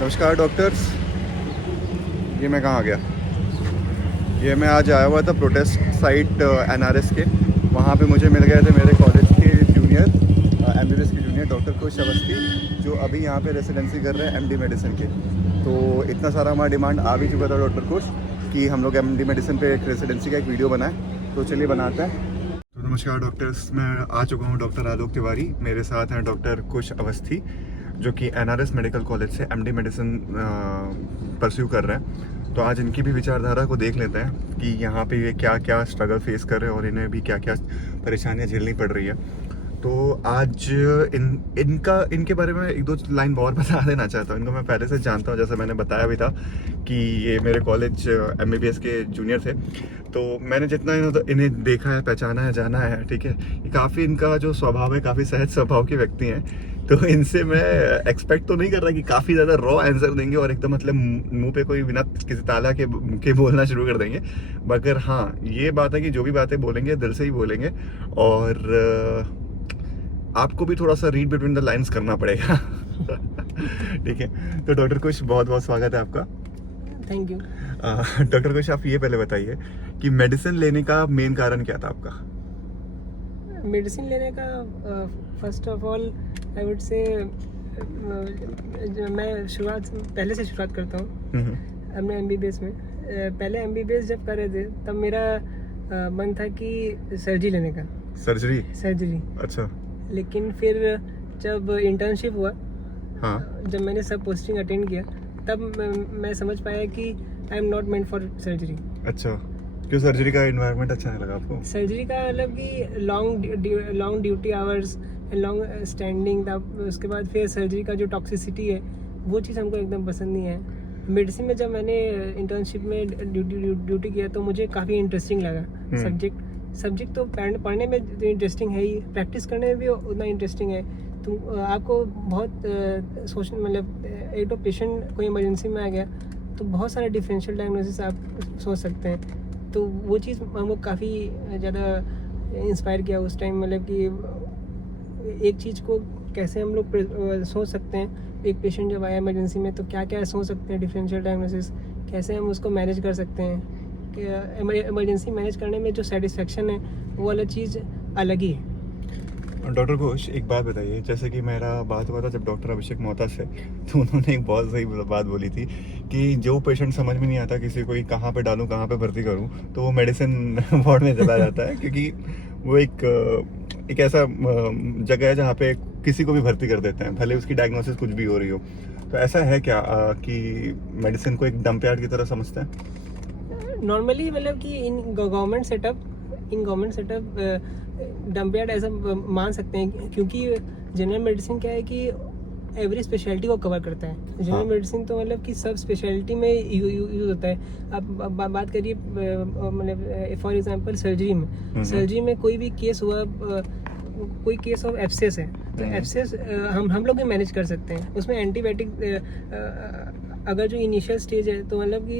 नमस्कार डॉक्टर्स। ये मैं कहाँ गया? ये मैं आज आया हुआ था प्रोटेस्ट साइट एनआरएस के। वहाँ पे मुझे मिल गए थे मेरे कॉलेज के जूनियर एमबीबीएस के जूनियर डॉक्टर कुश अवस्थी, जो अभी यहाँ पे रेसिडेंसी कर रहे हैं एमडी मेडिसिन के। तो इतना सारा हमारा डिमांड आ भी चुका था डॉक्टर कुश कि हम लोग एमडी मेडिसिन पे एक रेसिडेंसी का एक वीडियो बनाए, तो चलिए बनाते हैं। तो नमस्कार डॉक्टर्स, मैं आ चुका हूँ डॉक्टर आलोक तिवारी। मेरे साथ हैं डॉक्टर कुश अवस्थी जो कि एनआरएस मेडिकल कॉलेज से एमडी मेडिसिन परस्यू कर रहे हैं। तो आज इनकी भी विचारधारा को देख लेते हैं कि यहाँ पे ये क्या क्या स्ट्रगल फेस कर रहे हैं और इन्हें भी क्या क्या परेशानियाँ झेलनी पड़ रही है। तो आज इनके बारे में एक दो लाइन और बता देना चाहता हूँ। इनको मैं पहले से जानता हूँ, जैसे मैंने बताया भी था कि ये मेरे कॉलेज एमबीबीएस के जूनियर थे। तो मैंने जितना इन्हें देखा है, पहचाना है, जाना है, ठीक है, ये काफ़ी इनका जो स्वभाव है काफ़ी सहज स्वभाव के व्यक्ति हैं। तो इनसे मैं एक्सपेक्ट तो नहीं कर रहा कि काफ़ी ज़्यादा रॉ आंसर देंगे और एकदम मतलब मुंह पे कोई बिना किसी ताला के बोलना शुरू कर देंगे। मगर हाँ, ये बात है कि जो भी बातें बोलेंगे दिल से ही बोलेंगे और आपको भी थोड़ा सा रीड बिटवीन द लाइंस करना पड़ेगा। ठीक है, तो डॉक्टर कुश बहुत बहुत स्वागत है आपका। Thank you. डॉक्टर कुश, आप ये पहले बताइए कि मेडिसिन लेने का मेन कारण क्या था आपका? मेडिसिन लेने का first of all I would say मैं पहले से शुरुआत करता हूँ अपने एमबीबीएस में। पहले एमबीबीएस जब कर रहे थे तब मेरा मन था कि सर्जरी लेने का। सर्जरी। अच्छा। लेकिन फिर जब इंटर्नशिप हुआ, हाँ। जब मैंने सब पोस्टिंग अटेंड किया तब मैं समझ पाया कि I am not meant for surgery. अच्छा, क्यों? सर्जरी का एनवायरनमेंट अच्छा नहीं लगा आपको? सर्जरी का मतलब कि long duty hours, long standing था। उसके बाद फिर सर्जरी का जो टॉक्सिसिटी है वो चीज़ हमको एकदम पसंद नहीं है। मेडिसिन में जब मैंने इंटर्नशिप में ड्यूटी किया तो मुझे काफ़ी इंटरेस्टिंग लगा सब्जेक्ट तो पढ़ने में इंटरेस्टिंग है ही, प्रैक्टिस करने में भी उतना इंटरेस्टिंग है। तो आपको बहुत सोचने, मतलब एक तो पेशेंट कोई इमरजेंसी में आ गया तो बहुत सारे डिफरेंशियल डायग्नोसिस आप सोच सकते हैं। तो वो चीज़ हमको काफ़ी ज़्यादा इंस्पायर किया उस टाइम, मतलब कि एक चीज़ को कैसे हम लोग सोच सकते हैं। एक पेशेंट जब आया इमरजेंसी में तो क्या क्या सोच सकते हैं, डिफरेंशियल डायग्नोसिस कैसे हम उसको मैनेज कर सकते हैं। कि इमरजेंसी मैनेज करने में जो सेटिस्फेक्शन है वो वाला चीज़ अलग ही है। डॉक्टर घोष, एक बात बताइए, जैसे कि मेरा बात हुआ था जब डॉक्टर अभिषेक मोहता से, तो उन्होंने एक बहुत सही बात बोली थी कि जो पेशेंट समझ में नहीं आता किसी को कहाँ पे डालूं, कहाँ पे भर्ती करूं, तो वो मेडिसिन वार्ड में चला जाता है, क्योंकि वो एक ऐसा जगह है जहाँ पे किसी को भी भर्ती कर देते हैं, भले उसकी डायग्नोसिस कुछ भी हो रही हो। तो ऐसा है क्या कि मेडिसिन को एक डंप यार्ड की तरह समझते हैं? नॉर्मली मतलब कि in government setup dump yard ऐसा मान सकते हैं, क्योंकि जनरल मेडिसिन क्या है कि एवरी स्पेशलिटी को कवर करता है। जनरल मेडिसिन तो मतलब कि सब स्पेशलिटी में यूज होता है। अब बात करिए मतलब फॉर एग्जांपल सर्जरी में कोई भी केस हुआ, कोई केस ऑफ एब्सेस है तो एब्सेस हम लोग भी मैनेज कर सकते हैं। उसमें एंटीबायोटिक अगर जो इनिशियल स्टेज है तो मतलब कि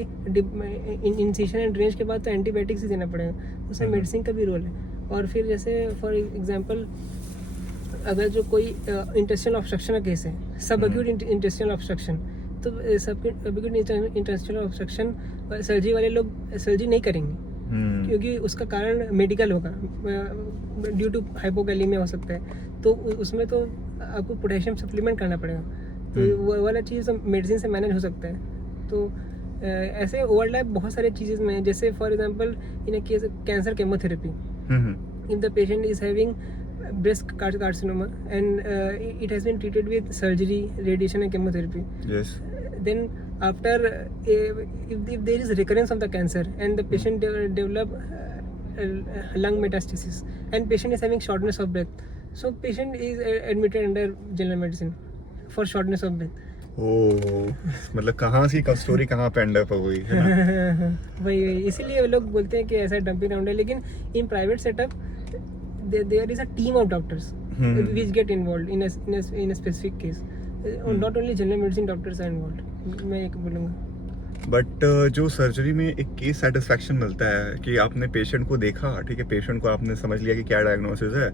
इंसिशन एंड ड्रेनेज के बाद तो एंटीबायोटिक्स ही देना पड़ेगा, उसमें मेडिसिन का भी रोल है। और फिर जैसे फॉर एग्जांपल अगर जो कोई इंटेस्टाइनल ऑब्स्ट्रक्शन का केस है, सब एक्यूट इंटेस्टाइनल ऑब्स्ट्रक्शन, तो सब एक्यूट इंटेस्टाइनल ऑब्स्ट्रक्शन सर्जरी वाले लोग सर्जरी नहीं करेंगे, क्योंकि उसका कारण मेडिकल होगा, ड्यू टू हाइपोकैलेमिया हो सकता है। तो उसमें तो आपको पोटेशियम सप्लीमेंट करना पड़ेगा, तो वो वाला चीज़ मेडिसिन से मैनेज हो सकता है। तो ऐसे ओवरलैप बहुत सारे चीज़ें में, जैसे for example in A case cancer chemotherapy, if the patient is having breast carcinoma and it has been treated with surgery, radiation and chemotherapy, yes, then after if there is recurrence of the cancer and the patient develop lung metastasis and patient is having shortness of breath, so patient is admitted under general medicine for shortness of breath. मतलब कहाँ सी story कहाँ पे and up हो गई है ना? वही इसीलिए लोग बोलते हैं कि ऐसा डंपिंग ग्राउंड है। लेकिन in private setup there is a team of doctors which get involved in a specific case. Not only general medicine doctors are involved, मैं एक बोलूँगा। बट जो सर्जरी में एक केस सेटिस्फैक्शन मिलता है कि आपने पेशेंट को देखा, ठीक है, पेशेंट को आपने समझ लिया कि क्या डायग्नोसिस है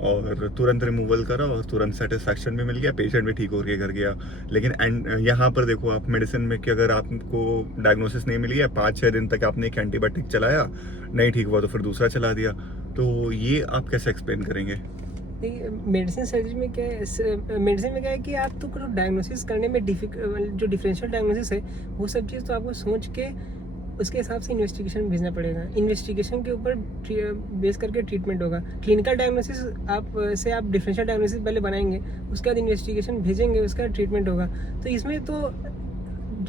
और तुरंत रिमूवल करा और तुरंत सेटिस्फैक्शन भी मिल गया, पेशेंट भी ठीक होकर घर गया। लेकिन यहाँ पर देखो आप मेडिसिन में कि अगर आपको डायग्नोसिस नहीं मिली है, 5-6 दिन तक आपने एक एंटीबायोटिक चलाया, नहीं ठीक हुआ तो फिर दूसरा चला दिया, तो ये आप कैसे एक्सप्लेन करेंगे? मेडिसिन सर्जरी में क्या है, मेडिसिन में क्या है कि आप तो डायग्नोसिस करने में जो डिफरेंशियल डायग्नोसिस है वो सब चीज़ तो आपको सोच के उसके हिसाब से इन्वेस्टिगेशन भेजना पड़ेगा। इन्वेस्टिगेशन के ऊपर बेस करके ट्रीटमेंट होगा। क्लिनिकल डायग्नोसिस आप डिफरेंशियल डायग्नोसिस पहले बनाएंगे, उसके बाद इन्वेस्टिगेशन भेजेंगे, उसके बाद ट्रीटमेंट होगा। तो इसमें तो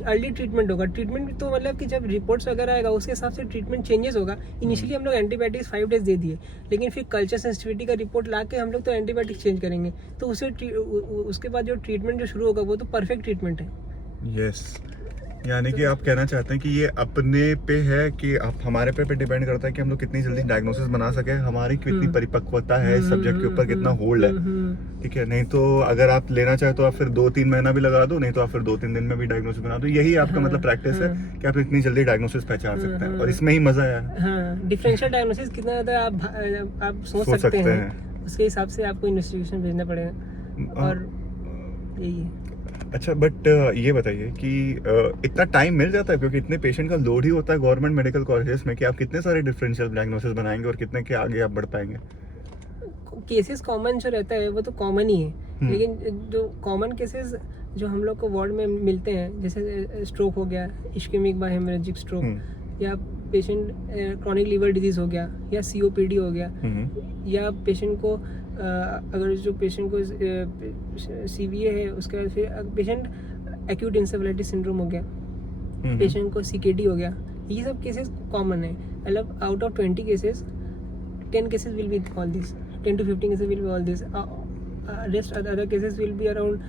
अर्ली ट्रीटमेंट होगा। ट्रीटमेंट तो मतलब कि जब रिपोर्ट्स वगैरह आएगा उसके हिसाब से ट्रीटमेंट चेंजेस होगा। इनिशियली हम लोग एंटीबायोटिक्स 5 डेज दे दिए, लेकिन फिर कल्चर सेंसिटिविटी का रिपोर्ट ला के हम लोग तो एंटीबायोटिक्स चेंज करेंगे। तो उसके बाद जो ट्रीटमेंट जो शुरू होगा वो तो परफेक्ट ट्रीटमेंट है। यस, यानी कि आप कहना चाहते हैं कि ये अपने पे है कि आप हमारे पे डिपेंड करता है कि हम लोग कितनी जल्दी डायग्नोसिस बना सके, हमारी कितनी परिपक्वता है इस सब्जेक्ट के ऊपर, कितना होल्ड है, ठीक है। नहीं तो अगर आप लेना चाहे तो आप फिर 2-3 महीना भी लगा दो, नहीं तो आप फिर 2-3 दिन में भी डायग्नोसिस बना दो। यही आपका मतलब प्रैक्टिस है कि आप इतनी जल्दी डायग्नोसिस पहचान सकते हैं, और इसमें ही मजा है। हाँ, डिफरेंशियल डायग्नोसिस कितना ज्यादा आप सोच सकते हैं, उसके हिसाब से आपको इन्वेस्टिगेशन भेजना पड़ेगा, और यही है। अच्छा, बट ये बताइए कि इतना टाइम मिल जाता है, क्योंकि इतने पेशेंट का लोड ही होता है गवर्नमेंट मेडिकल कॉलेजेस में, कि आप कितने सारे डिफरेंशियल डायग्नोसिस बनाएंगे और कितने के आगे आप बढ़ पाएंगे? केसेस कॉमन जो रहता है वो तो कॉमन ही है, लेकिन जो कॉमन केसेस जो हम लोग को वार्ड में मिलते हैं, जैसे स्ट्रोक हो गया, इश्केमिक बाय हेमरेजिक स्ट्रोक, या पेशेंट क्रॉनिक लीवर डिजीज हो गया, या सीओपीडी हो गया, या पेशेंट को अगर जो पेशेंट को सीवीए है, उसके बाद फिर पेशेंट एक्यूट इंसेफेलाइटिस सिंड्रोम हो गया, पेशेंट को सीकेडी हो गया, ये सब केसेस कॉमन है। मतलब out of 20 cases 10 cases will be all this, 10 to 15 cases will be all this, rest other cases will be around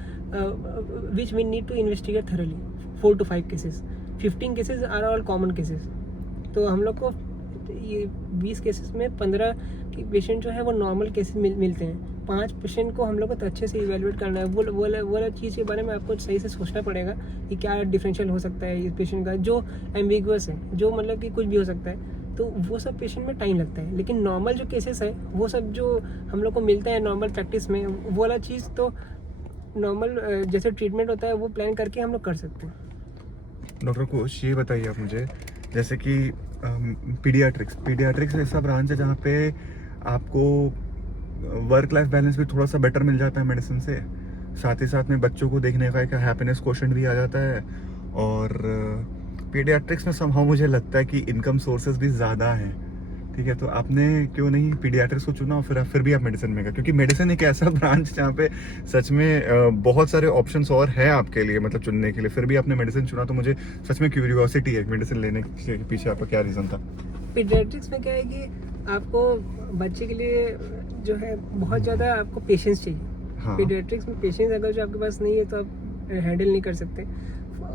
which we need to investigate thoroughly, 4 to 5 cases, 15 cases are all common cases। तो हम लोग को ये 20 cases में 15 patient जो है वो normal cases मिलते हैं। 5 पेशेंट को हम लोग को अच्छे से इवेलुएट करना है, वो चीज़ के बारे में आपको सही से सोचना पड़ेगा कि क्या डिफरेंशियल हो सकता है इस पेशेंट का, जो एम्बिगुअस है, जो मतलब कि कुछ भी हो सकता है, तो वो सब पेशेंट में टाइम लगता है। लेकिन नॉर्मल जो केसेस है वो सब जो हम लोग को मिलता है नॉर्मल प्रैक्टिस में, वो वाला चीज़ तो नॉर्मल जैसे ट्रीटमेंट होता है वो प्लान करके हम लोग कर सकते हैं। डॉक्टर कोश, ये बताइए आप मुझे, जैसे कि पीडियाट्रिक्स ऐसा ब्रांच है जहाँ पे आपको वर्क लाइफ बैलेंस भी थोड़ा सा बेटर मिल जाता है मेडिसिन से, साथ ही साथ में बच्चों को देखने का एक हैप्पीनेस क्वोशेंट भी आ जाता है, और पीडियाट्रिक्स में समहाउ मुझे लगता है कि इनकम सोर्सेज भी ज़्यादा हैं, ठीक है। तो आपने क्यों नहीं पीडियाट्रिक्स को चुना, और फिर भी आप मेडिसिन में गए? क्योंकि मेडिसिन एक ऐसा ब्रांच जहाँ पे सच में बहुत सारे ऑप्शंस और हैं आपके लिए, मतलब चुनने के लिए, फिर भी आपने मेडिसिन चुना, तो मुझे सच में क्यूरियोसिटी है मेडिसिन लेने के पीछे आपका क्या रीज़न था? पीडियाट्रिक्स में क्या है कि आपको बच्चे के लिए जो है बहुत ज़्यादा आपको पेशेंस चाहिए। हाँ। पीडियाट्रिक्स में पेशेंस अगर जो आपके पास नहीं है तो आप हैंडल नहीं कर सकते।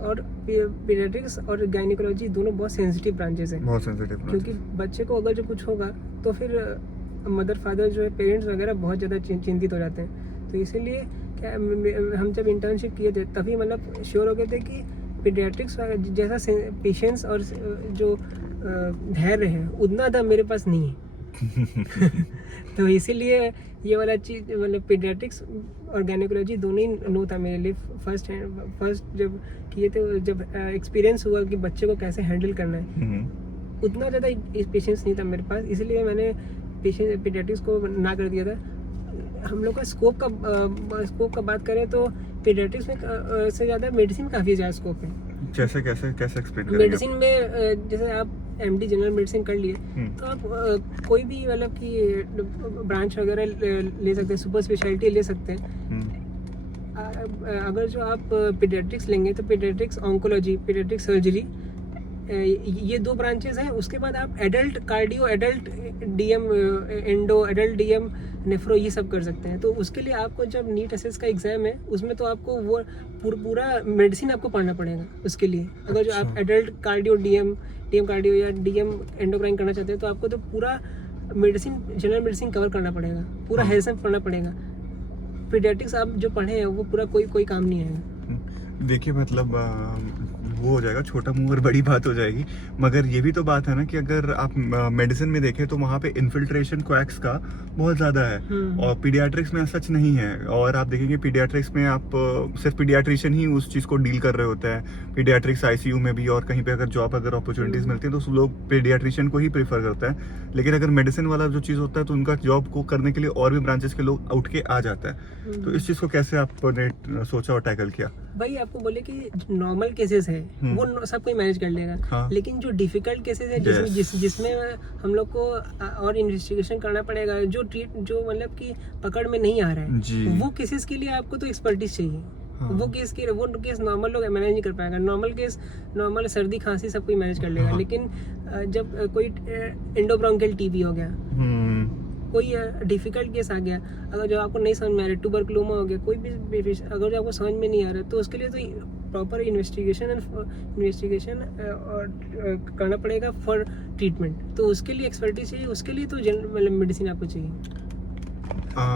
और पीडियाट्रिक्स और गायनिकोलॉजी दोनों बहुत सेंसिटिव ब्रांचेस हैं, बहुत सेंसिटिव, क्योंकि बच्चे को अगर जो कुछ होगा तो फिर मदर फादर जो है पेरेंट्स वगैरह बहुत ज़्यादा चिंतित हो जाते हैं। तो इसीलिए क्या हम जब इंटर्नशिप किए थे तभी मतलब श्योर हो गए थे कि पीडियाट्रिक्स जैसा पेशेंस और जो धैर्य है उतना दम मेरे पास नहीं है। तो इसीलिए ये वाला चीज़ मतलब पीडियाट्रिक्स और गायनिकोलॉजी दोनों ही नो था मेरे लिए। फर्स्ट जब किए थे, जब एक्सपीरियंस हुआ कि बच्चे को कैसे हैंडल करना है, उतना ज़्यादा पेशेंस नहीं था मेरे पास, इसलिए मैंने पीडियाट्रिक्स को ना कर दिया था। हम लोग का स्कोप का बात करें तो पीडियाट्रिक्स में से ज़्यादा मेडिसिन काफ़ी ज़्यादा स्कोप है। कैसे एक्सप्लेन करेंगे? मेडिसिन में जैसे आप एमडी जनरल मेडिसिन कर लिए तो आप कोई भी मतलब कि ब्रांच वगैरह ले सकते हैं, सुपर स्पेशलिटी ले सकते हैं। अगर जो आप पीडियाट्रिक्स लेंगे तो पीडियाट्रिक्स ऑन्कोलॉजी, पीडियाट्रिक्स सर्जरी, ये 2 ब्रांचेस हैं। उसके बाद आप adult cardio, adult DM endo, adult DM nephro, ये सब कर सकते हैं। तो उसके लिए आपको जब नीट एसएस का एग्जाम है उसमें तो आपको वो पूरा मेडिसिन आपको पढ़ना पड़ेगा उसके लिए। अगर जो आप एडल्ट कार्डियो, डीएम कार्डियो या डीएम एंडोक्राइन करना चाहते हैं तो आपको तो पूरा मेडिसिन, जनरल मेडिसिन कवर करना पड़ेगा, पूरा हेल्थ साइंस पढ़ना पड़ेगा। पीडियाट्रिक्स आप जो पढ़े हैं वो पूरा कोई काम नहीं आएगा। देखिए मतलब वो हो जाएगा, छोटा मुंह और बड़ी बात हो जाएगी। मगर ये भी तो बात है ना कि अगर आप मेडिसिन में देखें तो वहाँ पे इन्फिल्ट्रेशन क्वैक्स का बहुत ज़्यादा है, और पीडियाट्रिक्स में सच नहीं है। और आप देखेंगे पीडियाट्रिक्स में आप सिर्फ पीडियाट्रिशियन ही उस चीज़ को डील कर रहे होते हैं। पीडियाट्रिक्स आईसीयू में भी और कहीं पे अगर जॉब अगर अपॉर्चुनिटीज़ मिलती हैं तो लोग पीडियाट्रिशियन को ही प्रीफर करते हैं। लेकिन अगर मेडिसिन वाला जो चीज़ होता है तो उनका जॉब को करने के लिए और भी ब्रांचेस के लोग उठ के आ जाता है। तो इस चीज़ को कैसे आपने सोचा और टैकल किया? भाई आपको बोले कि नॉर्मल केसेस है वो सब कोई मैनेज कर लेगा, हाँ। लेकिन जो डिफिकल्ट केसेस है जिसमें हम लोग को और इन्वेस्टिगेशन करना पड़ेगा, जो मतलब कि पकड़ में नहीं आ रहा है जी। वो केसेस के लिए आपको तो एक्सपर्टीज चाहिए। हाँ। वो केस नॉर्मल लोग मैनेज नहीं कर पाएगा। नॉर्मल सर्दी खांसी सब कोई मैनेज कर लेगा। हाँ। लेकिन जब कोई एंडोब्रोंकियल टीबी हो गया, कोई डिफिकल्ट केस आ गया, अगर जो आपको नहीं समझ में आ रहा है, ट्यूबरकुलोमा हो गया, कोई भी अगर जो आपको समझ में नहीं आ रहा है तो उसके लिए तो प्रॉपर इन्वेस्टिगेशन करना पड़ेगा फॉर ट्रीटमेंट। तो उसके लिए एक्सपर्टीज चाहिए, उसके लिए तो मतलब मेडिसिन आपको चाहिए।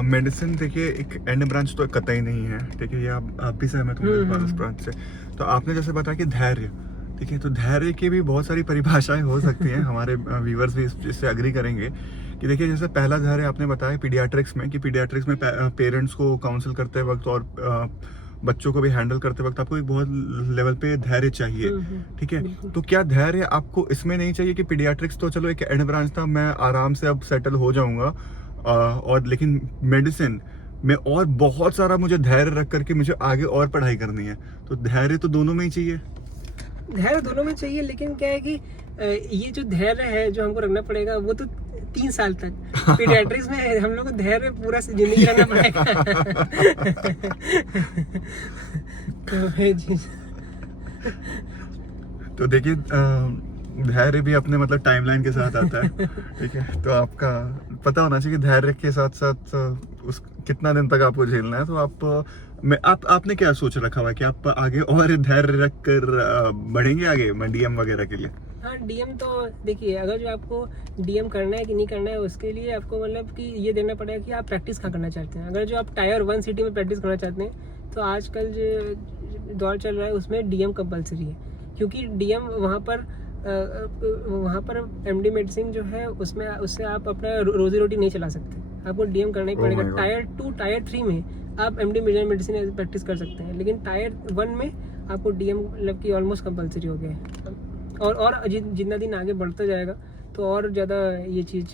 मेडिसिन देखिए एक एंड ब्रांच तो कतई नहीं है, ठीक है, ये आप भी सहमत होंगे इस ब्रांच से। तो आपने जैसे बताया कि धैर्य, ठीक है, तो धैर्य की भी बहुत सारी परिभाषाएं हो सकती हैं। हमारे व्यूअर्स भी इससे अग्री करेंगे कि देखिए जैसे पहला धैर्य आपने बताया पीडियाट्रिक्स में, कि पीडियाट्रिक्स में पेरेंट्स को काउंसिल करते वक्त और बच्चों को भी हैंडल करते वक्त आपको एक बहुत लेवल पे धैर्य चाहिए, ठीक है। तो क्या धैर्य आपको इसमें नहीं चाहिए कि पीडियाट्रिक्स तो चलो एक एंड ब्रांच था, मैं आराम से अब सेटल हो जाऊंगा, और लेकिन मेडिसिन में और बहुत सारा मुझे धैर्य रख करके मुझे आगे और पढ़ाई करनी है, तो धैर्य तो दोनों में ही चाहिए? धैर्य दोनों में चाहिए, लेकिन क्या है कि ये जो धैर्य है जो हमको रखना पड़ेगा वो तो 3 साल तक। पीडियाट्रिक्स में हम लोग को धैर्य पूरा जिंदगी रखना पड़ेगा। तो देखिए धैर्य भी अपने मतलब टाइमलाइन के साथ आता है, ठीक है। तो आपका पता होना चाहिए कि धैर्य के साथ साथ उस कितना दिन तक आपको झेलना है। तो आपने क्या सोच रखा हुआ है कि आप आगे और धैर्य रख कर बढ़ेंगे आगे डीएम वगैरह के लिए? हाँ, डीएम तो देखिए, अगर जो आपको डीएम करना है कि नहीं करना है उसके लिए आपको मतलब कि ये देना पड़ेगा कि आप प्रैक्टिस कहाँ करना चाहते हैं। अगर जो आप टायर 1 सिटी में प्रैक्टिस करना चाहते हैं तो आजकल जो दौर चल रहा है उसमें डीएम कंपलसरी है, क्योंकि डीएम वहाँ पर एमडी मेडिसिन जो है उससे आप अपना रोजी रोटी नहीं चला सकते, आपको डीएम करना ही पड़ेगा। टायर 2 टायर 3 में आप एमडी मेडिसिन प्रैक्टिस कर सकते हैं, लेकिन टायर 1 में आपको डीएम मतलब कि ऑलमोस्ट कंपलसरी हो गया है। और जितना दिन आगे बढ़ता जाएगा तो और ज़्यादा ये चीज़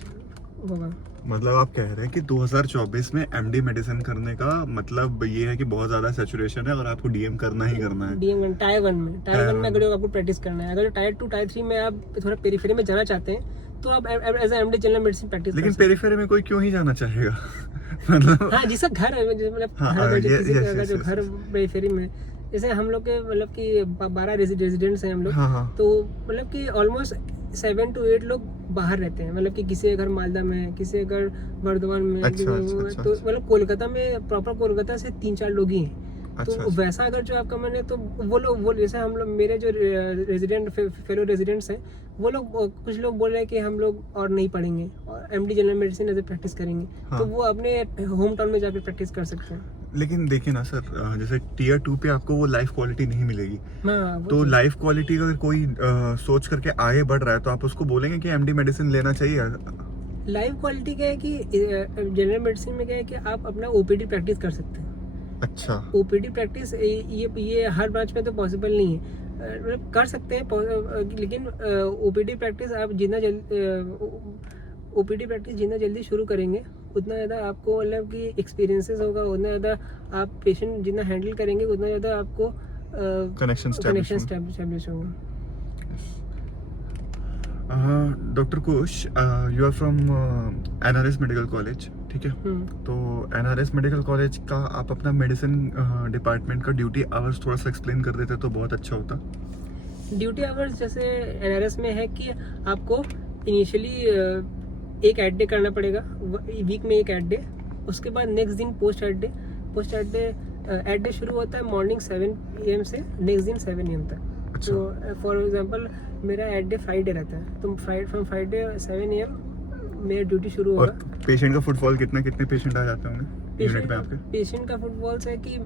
होगा। मतलब आप कह रहे हैं कि 2024 में एमडी मेडिसिन करने का मतलब ये है कि बहुत ज़्यादा सैचुरेशन है और आपको डीएम करना ही करना है। डीएम टायर 1 में अगर आपको प्रैक्टिस करना है। अगर टायर 2 टायर 3 में आप थोड़ा पेरिफेरी में जाना चाहते हैं तो आप as MD general medicine practice. लेकिन पेरिफेरी में कोई क्यों ही जाना चाहेगा? मतलब हाँ, जिसका घर है मतलब जो घर पेरिफेरी में, जैसे हम लोग के मतलब कि 12 रेजिडेंट्स हैं हम लोग। हाँ। तो मतलब कि ऑलमोस्ट 7 to 8 लोग बाहर रहते हैं, मतलब कि किसी के घर मालदा में है, किसी के घर वर्धमान में। अच्छा। तो मतलब कोलकाता में प्रॉपर कोलकाता से 3-4 लोग ही हैं। तो वैसा अगर जो आपका मन है तो वो जैसे हम लोग मेरे जो फेलो रेजिडेंट्स हैं वो लोग कुछ लोग बोल रहे हैं कि हम लोग और नहीं पढ़ेंगे और MD general medicine as a practice करेंगे। हाँ। तो वो अपने होम टाउन में जाकर प्रैक्टिस कर सकते हैं। लेकिन देखिए ना सर, जैसे टियर 2 पे आपको वो लाइफ क्वालिटी नहीं मिलेगी। तो लाइफ क्वालिटी अगर कोई सोच करके आगे बढ़ रहा है तो आप उसको बोलेंगे कि एमडी मेडिसिन लेना चाहिए? लाइफ क्वालिटी क्या है कि जनरल मेडिसिन में क्या है कि आप अपना ओपीडी प्रैक्टिस कर सकते हैं। अच्छा। ओपीडी प्रैक्टिस ये हर ब्रांच में तो पॉसिबल नहीं है, मतलब कर सकते हैं, लेकिन ओपीडी प्रैक्टिस आप जितना जल्दी शुरू करेंगे उतना ज़्यादा आपको मतलब कि एक्सपीरियंसेस होगा, उतना ज़्यादा आप पेशेंट जितना हैंडल करेंगे उतना ज़्यादा आपको कनेक्शन एस्टैब्लिश होगा। Doctor Kush, you are from NRS medical college, ठीक है। तो एनआरएस मेडिकल कॉलेज का आप अपना मेडिसिन डिपार्टमेंट का ड्यूटी आवर्स थोड़ा सा एक्सप्लेन कर देते तो बहुत अच्छा होता। ड्यूटी आवर्स जैसे एनआरएस में है कि आपको इनिशियली एक एड डे करना पड़ेगा, वीक में एक एड डे। उसके बाद नेक्स्ट दिन पोस्ट एड डे शुरू होता है मॉर्निंग 7 AM से नेक्स्ट दिन 7 AM तक। अच्छा। तो फॉर एग्जांपल मेरा एड डे फ्राइडे रहता है, तो फ्रॉम फ्राइडे 7 AM मेरा ड्यूटी शुरू होगा। पेशेंट का फुटफॉल कितने पेशेंट आ जाते होंगे? यूनिट में आपके? पेशेंट का फुटबॉल्स है कि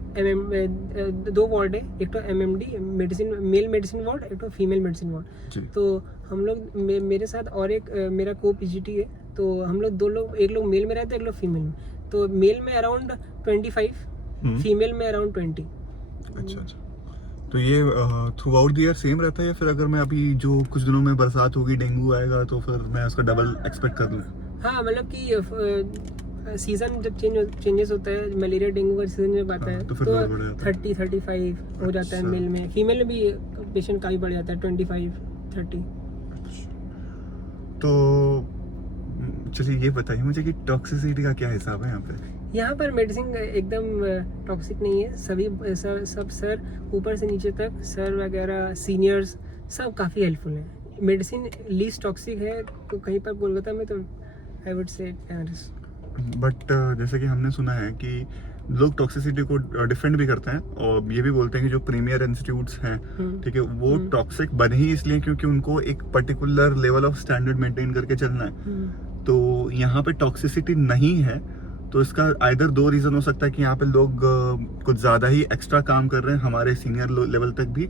दो वार्ड है, एक तो MMD medicine male medicine ward, एक तो फीमेल मेडिसिन वार्ड। जी। तो हम लोग मेरे साथ और एक मेरा को PGT है, तो हम लोग दो लोग, एक लोग मेल में रहते हैं, एक लोग फीमेल में। तो मेल में अराउंड 25, फीमेल में अराउंड 20। अच्छा अच्छा। तो ये through out the year same रहता है या फिर अगर मैं अभी जो कुछ दिनों में बरसात होगी, डेंगू आएगा, तो फिर मैं उसका डबल एक्सपेक्ट कर लूँ? हाँ, मतलब कि सीजन जब चेंजेस होता है, मलेरिया डेंगू का सीजन जब आता है तो फिर और बढ़ जाता है। 30-35 हो जाता है अच्छा। मेल में। फीमेल में भी पेशेंट काफ़ी बढ़ जाता है, 25-30। तो चलिए ये बताइए मुझे कि टॉक्सिसिटी का क्या हिसाब है यहाँ पे? यहाँ पर मेडिसिन एकदम टॉक्सिक नहीं है। सभी सब सर ऊपर से नीचे तक, सर वगैरह सीनियर्स सब काफ़ी हेल्पफुल हैं। मेडिसिन लीस्ट टॉक्सिक है तो कहीं पर कोलकाता में, तो I would say NRS. But जैसे कि हमने सुना है कि लोग टॉक्सिसिटी को डिफेंड भी करते हैं और ये भी बोलते हैं कि जो प्रीमियर इंस्टीट्यूट्स हैं, ठीक है, वो टॉक्सिक बने ही इसलिए क्योंकि उनको एक particular level of standard maintain करके चलना है। तो यहाँ पे टॉक्सिसिटी नहीं है, तो इसका आइदर दो रीजन हो सकता है कि यहाँ पे लोग कुछ ज्यादा ही एक्स्ट्रा काम कर रहे हैं हमारे सीनियर लेवल तक भी,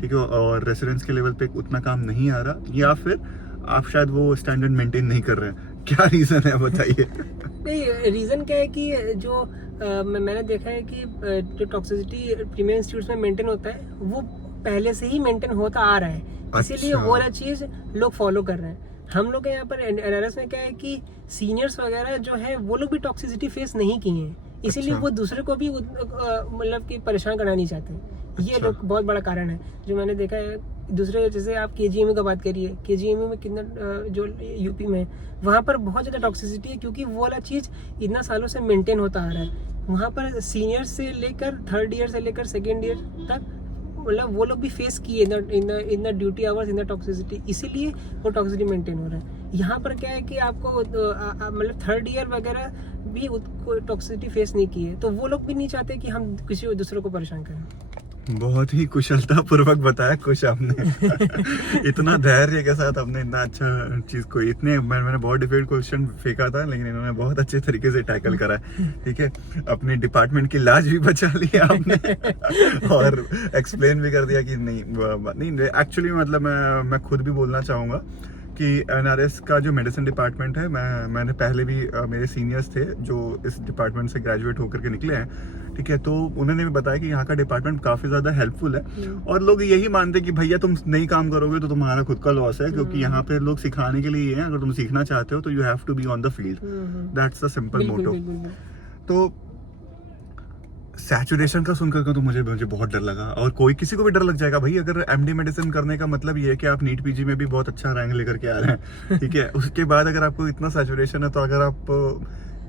ठीक है, और रेसिडेंट्स के लेवल पे उतना काम नहीं आ रहा, या फिर आप शायद वो स्टैंडर्ड मेंटेन नहीं कर रहे हैं। क्या रीजन है बताइए? नहीं, रीजन क्या है कि जो मैंने देखा है कि जो टॉक्सिसिटी प्रीमियर इंस्टीट्यूट्स में मेंटेन होता है, वो पहले से ही मेंटेन होता आ रहा है, इसीलिए वो वाला चीज लोग फॉलो कर रहे हैं। हम लोग के यहाँ पर एनआरएस में क्या है कि सीनियर्स वगैरह जो है वो लोग भी टॉक्सिसिटी फेस नहीं किए हैं, इसीलिए वो दूसरे को भी मतलब कि परेशान करना नहीं चाहते। ये लोग बहुत बड़ा कारण है जो मैंने देखा है। दूसरे जैसे आप KGMU का बात करिए, KGMU में कितना जो यूपी में, वहाँ पर बहुत ज़्यादा टॉक्सिसिटी है क्योंकि वो वाला चीज़ इतना सालों से मेंटेन होता आ रहा है। वहाँ पर सीनियर से लेकर 3rd ईयर से लेकर 2nd ईयर तक, मतलब वो लोग भी फेस किए in the duty hours, in the toxicity, इसीलिए वो टॉक्सिसिटी मेंटेन हो रहा है। यहाँ पर क्या है कि आपको मतलब 3rd ईयर वगैरह भी टॉक्सिसिटी फेस नहीं की है, तो वो लोग भी नहीं चाहते कि हम किसी दूसरे को परेशान करें। बहुत ही कुशलता पूर्वक बताया कुछ आपने। इतना धैर्य के साथ आपने इतना अच्छा चीज को, इतने मैंने बहुत डिफिकल्ट क्वेश्चन फेंका था लेकिन इन्होंने बहुत अच्छे तरीके से टैकल करा है, ठीक है। अपने डिपार्टमेंट की लाज भी बचा ली आपने और एक्सप्लेन भी कर दिया कि नहीं एक्चुअली मतलब मैं खुद भी बोलना चाहूँगा कि एनआरएस का जो मेडिसिन डिपार्टमेंट है, मैंने पहले भी मेरे सीनियर्स थे जो इस डिपार्टमेंट से ग्रेजुएट होकर के निकले हैं, ठीक है, तो उन्होंने भी बताया कि यहाँ का डिपार्टमेंट काफी ज्यादा हेल्पफुल है और लोग यही मानते हैं कि भैया तुम नहीं काम करोगे तो तुम्हारा खुद का लॉस है, क्योंकि यहाँ पे लोग सिखाने के लिए हैं, अगर तुम सीखना चाहते हो तो you have to be on the field, that's the simple motto. तो सैचुरेशन का सुनकर तो मुझे बहुत डर लगा, और किसी को भी डर लग जाएगा भाई। अगर एमडी मेडिसिन करने का मतलब ये है कि आप नीट पीजी में भी बहुत अच्छा रैंक लेकर के आ रहे हैं, ठीक है, उसके बाद अगर आपको इतना सैचुरेशन है तो अगर आप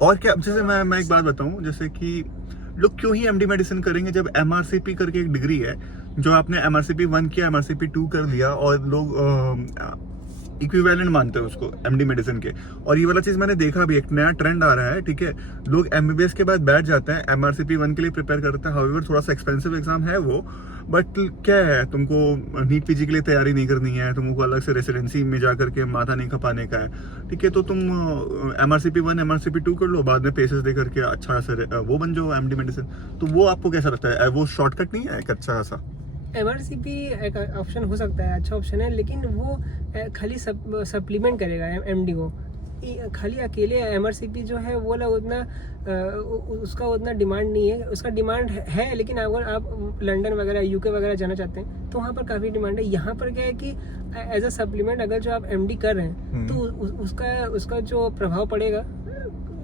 और क्या, जैसे मैं एक बात बताऊं, जैसे कि लोग क्यों ही एमडी मेडिसिन करेंगे जब एमआरसीपी करके एक डिग्री है, जो आपने एमआरसीपी 1 किया, एमआरसीपी 2 कर लिया, और लोग इक्विवेलेंट मानते हैं उसको एमडी मेडिसिन के। और ये वाला चीज मैंने देखा भी, एक नया ट्रेंड आ रहा है, ठीक है, लोग एमबीबीएस के बाद बैठ जाते हैं, एमआरसीपी 1 के लिए प्रिपेयर करते हैं, हाउएवर थोड़ा सा एक्सपेंसिव एग्जाम है वो, बट क्या है, तुमको नीट पीजी के लिए तैयारी नहीं करनी है, तुमको अलग से रेसिडेंसी में जाकर के माथा नहीं खपाने का है, ठीक है, तो तुम एमआरसीपी 1 एमआरसीपी 2 कर लो, बाद में पेसेस दे करके अच्छा से वो बन जाओ एमडी मेडिसिन। तो वो आपको कैसा लगता है, वो शॉर्टकट नहीं है एक अच्छा खासा? एमआरसीपी एक ऑप्शन हो सकता है, अच्छा ऑप्शन है, लेकिन वो खाली सप्लीमेंट करेगा एमडी को। खाली अकेले एमआरसीपी जो है वो उतना उसका उतना डिमांड नहीं है, उसका डिमांड है, लेकिन अगर आप लंदन वगैरह यूके वगैरह जाना चाहते हैं तो वहाँ पर काफ़ी डिमांड है। यहाँ पर क्या है कि एज अ सप्लीमेंट अगर जो आप एमडी कर रहे हैं तो उसका जो प्रभाव पड़ेगा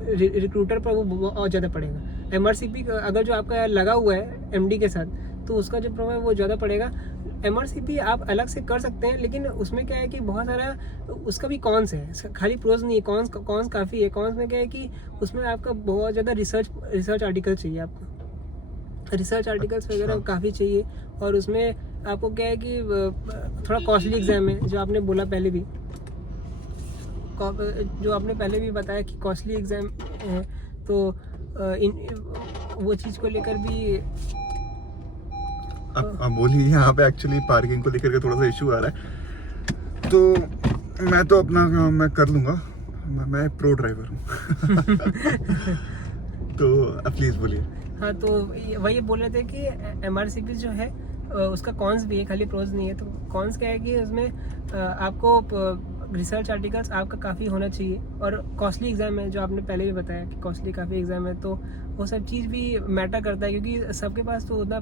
रिक्रूटर पर वो और ज़्यादा पड़ेगा। एमआरसीपी अगर जो आपका लगा हुआ है एमडी के साथ तो उसका जो प्रभाव है वो ज़्यादा पड़ेगा। एमआरसीपी आप अलग से कर सकते हैं, लेकिन उसमें क्या है कि बहुत सारा उसका भी कॉन्स है, खाली प्रोज नहीं है, कॉन्स काफ़ी है। कॉन्स में क्या है कि उसमें आपका बहुत ज़्यादा रिसर्च आर्टिकल चाहिए, आपको रिसर्च आर्टिकल्स वगैरह काफ़ी चाहिए, और उसमें आपको क्या है कि थोड़ा कॉस्टली एग्जाम है, जो आपने बोला पहले भी, जो आपने पहले भी बताया कि कॉस्टली एग्जाम है, तो वो चीज़ को लेकर भी अब बोलिए। यहाँ पे एक्चुअली पार्किंग को लेकर के थोड़ा सा इशू आ रहा है, तो मैं तो अपना मैं कर लूँगा, मैं प्रो ड्राइवर हूँ। तो प्लीज़ बोलिए। हाँ, तो वही बोल रहे थे कि MRCP जो है उसका कॉन्स भी है, खाली प्रोज नहीं है। तो कॉन्स क्या है कि उसमें आपको रिसर्च आर्टिकल्स आपका काफ़ी होना चाहिए, और कॉस्टली एग्ज़ाम है, जो आपने पहले भी बताया कि कॉस्टली काफ़ी एग्ज़ाम है, तो वो सब चीज़ भी मैटर करता है, क्योंकि सबके पास तो उतना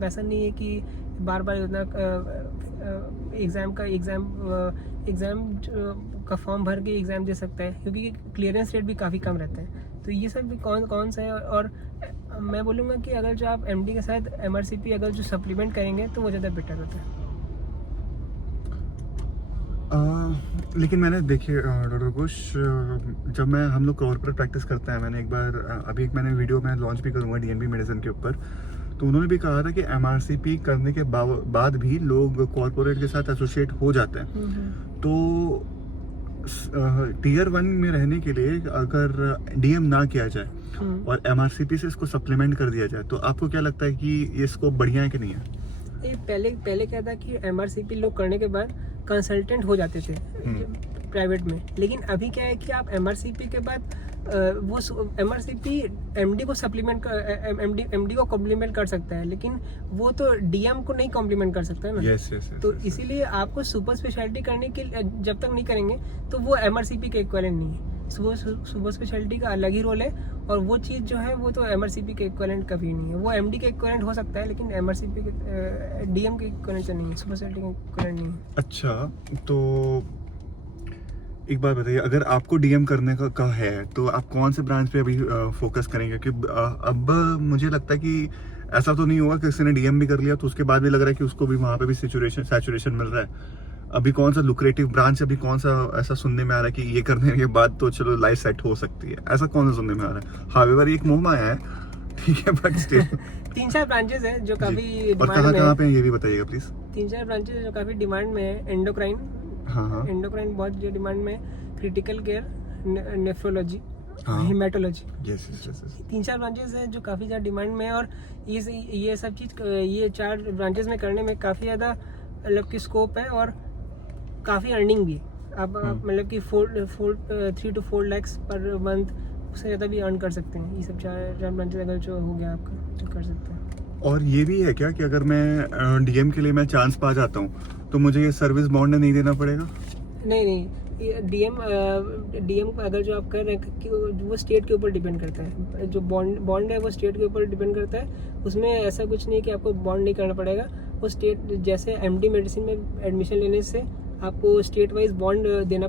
पैसा नहीं है कि बार बार उतना एग्ज़ाम का फॉर्म भर के एग्ज़ाम दे सकता है, क्योंकि क्लियरेंस रेट भी काफ़ी कम रहता है। तो ये सब भी कौन सा है। और मैं बोलूँगा कि अगर जो आप MD के साथ MRCP अगर जो सप्लीमेंट करेंगे तो वो ज़्यादा बेटर होता है। लेकिन मैंने देखिए डॉक्टर घोष, जब हम लोग कॉर्पोरेट प्रैक्टिस करते हैं, मैंने एक बार अभी मैंने वीडियो में लॉन्च भी करूँगा DNB मेडिसिन के ऊपर, तो उन्होंने भी कहा था कि MRCP करने के बाद भी लोग कॉर्पोरेट के साथ एसोसिएट हो जाते हैं। तो टियर 1 में रहने के लिए अगर DM ना किया जाए और MRCP से इसको सप्लीमेंट कर दिया जाए, तो आपको क्या लगता है कि ये इसको बढ़िया है कि नहीं है? ये पहले क्या था कि MRCP लोग करने के बाद कंसल्टेंट हो जाते थे प्राइवेट में, लेकिन अभी क्या है कि आप MRCP के बाद वो MRCP MD को सप्लीमेंट MD को कॉम्प्लीमेंट कर सकता है, लेकिन वो तो DM को नहीं कॉम्प्लीमेंट कर सकता है ना। yes, तो इसीलिए आपको सुपर स्पेशलिटी करने के जब तक नहीं करेंगे तो वो MRCP के इक्विवेलेंट नहीं है। सुपर स्पेशलिटी का अलग ही रोल है, और वो चीज़ जो है वो तो MRCP के इक्विवेलेंट कभी नहीं है। वो MD के इक्विवेलेंट हो सकता है, लेकिन MRCP के DM के इक्विवेलेंट नहीं है, सुपर स्पेशलिटी के इक्विवेलेंट नहीं है। अच्छा, तो एक बात बताइए, अगर आपको DM करने का है तो आप कौन से ब्रांच पे अभी फोकस करेंगे? क्योंकि अब मुझे लगता है कि ऐसा तो नहीं होगा कि किसी ने DM भी कर लिया तो उसके बाद भी लग रहा है कि उसको भी वहाँ पे भी सैचुरेशन मिल रहा है। अभी कौन सा लुक्रेटिव ब्रांच, अभी कौन सा ऐसा सुनने में आ रहा है कि ये करने के बाद तो चलो लाइफ सेट हो सकती है, ऐसा कौन सा सुनने में आ रहा है? हावेवर एक मोह माया है, ठीक है, बट स्टिल 3-4 ब्रांचेस हैं जो काफी और कहाँ पे ये भी बताइएगा प्लीज। 3-4 ब्रांचेस जो काफी डिमांड में है। एंडोक्राइन, हाँ, एंडोक्राइन बहुत जो डिमांड में है। Critical care, nephrology, haematology, 3-4 branches हैं जो काफ़ी ज़्यादा डिमांड में है। और ये सब चीज़, ये 4 ब्रांचेस में करने में काफ़ी ज़्यादा मतलब की स्कोप है, और काफ़ी अर्निंग भी है। आप मतलब कि 3 to 4 lakhs पर मंथ, उससे ज़्यादा भी अर्न कर सकते हैं। ये सब 4 ब्रांचेस अगर जो हो गया आपका तो कर सकते हैं। और ये भी है क्या कि अगर मैं DM के लिए मैं चांस पा जाता हूँ तो मुझे ये सर्विस बॉन्ड नहीं देना पड़ेगा? नहीं, DM अगर जो आप कर रहे हैं कि वो स्टेट के ऊपर डिपेंड करता है। जो बॉन्ड है वो स्टेट के ऊपर डिपेंड करता है। उसमें ऐसा कुछ नहीं है कि आपको बॉन्ड नहीं करना पड़ेगा। वो स्टेट, जैसे MD मेडिसिन में एडमिशन लेने से आपको स्टेट वाइज बॉन्ड करना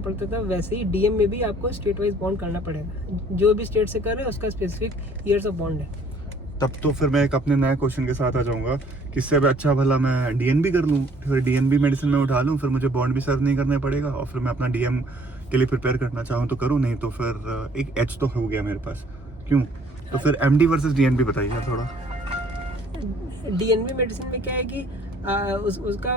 पड़ता था, वैसे ही DM में भी आपको स्टेट वाइज बॉन्ड करना पड़ेगा। जो भी स्टेट से कर रहे हैं उसका स्पेसिफिक ईयर्स ऑफ बॉन्ड है। तब तो फिर मैं एक अपने नए क्वेश्चन के साथ आ जाऊंगा कि इससे अब अच्छा भला मैं DNB कर लूँ, फिर DNB मेडिसिन में उठा लूँ, फिर मुझे बॉन्ड भी सर्व नहीं करना पड़ेगा, और फिर मैं अपना DM के लिए प्रिपेयर करना चाहूँ तो करूँ, नहीं तो फिर एक एच तो हो गया मेरे पास। क्यों? तो फिर MD वर्सेस DNB बताइए थोड़ा। DNB मेडिसिन में क्या है कि उसका